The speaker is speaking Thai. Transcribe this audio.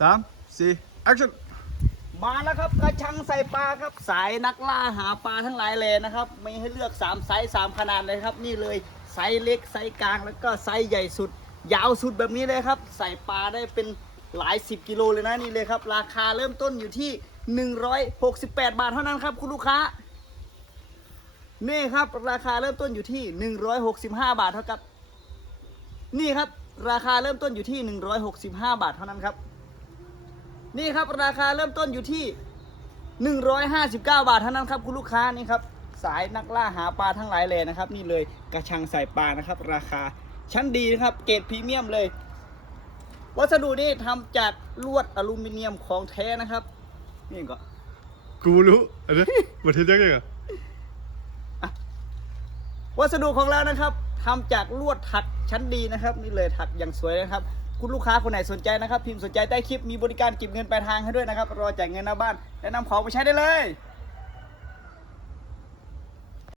สามสี่แอคชั่นมาแล้วครับกระชังใส่ปลาครับสายนักล่าหาปลาทั้งหลายเลยนะครับ มีให้เลือก3ไซส์3ขนาดเลยครับ นี่เลยไซส์เล็กไซส์กลางแล้วก็ไซส์ใหญ่สุด ยาวสุดแบบนี้เลยครับ ใส่ปลาได้เป็นหลาย 10 กิโลเลยนะนี่เลยครับ ราคาเริ่มต้นอยู่ที่ 168 บาทเท่านั้นครับ คุณลูกค้านี่ครับราคาเริ่มต้นอยู่ที่ 165 บาทเท่ากับ นี่ครับ ราคาเริ่มต้นอยู่ที่ 165 บาทเท่านั้นครับ นี่ครับราคาเริ่มต้นอยู่ที่ 159 บาทเท่านั้นครับคุณลูกค้านี่ครับสายนักล่าหาปลาทั้งหลายเลยนะครับ นี่เลยกระชังใส่ปลานะครับ ราคาชั้นดีนะครับ เกรดพรีเมียมเลย วัสดุนี่ทำจากลวดอลูมิเนียมของแท้นะครับนี่ก็กูรู้อันนี้บันทึกยังไงอะวัสดุของเรานะครับทำจากลวดถักชั้นดีนะครับ นี่เลยถักอย่างสวยนะครับ คุณลูกค้าคนไหนสนใจนะครับพิมพ์สนใจใต้คลิปมีบริการเก็บเงินปลายทางให้ด้วยนะครับรอจ่ายเงินหน้าบ้านและนำของไปใช้ได้เลย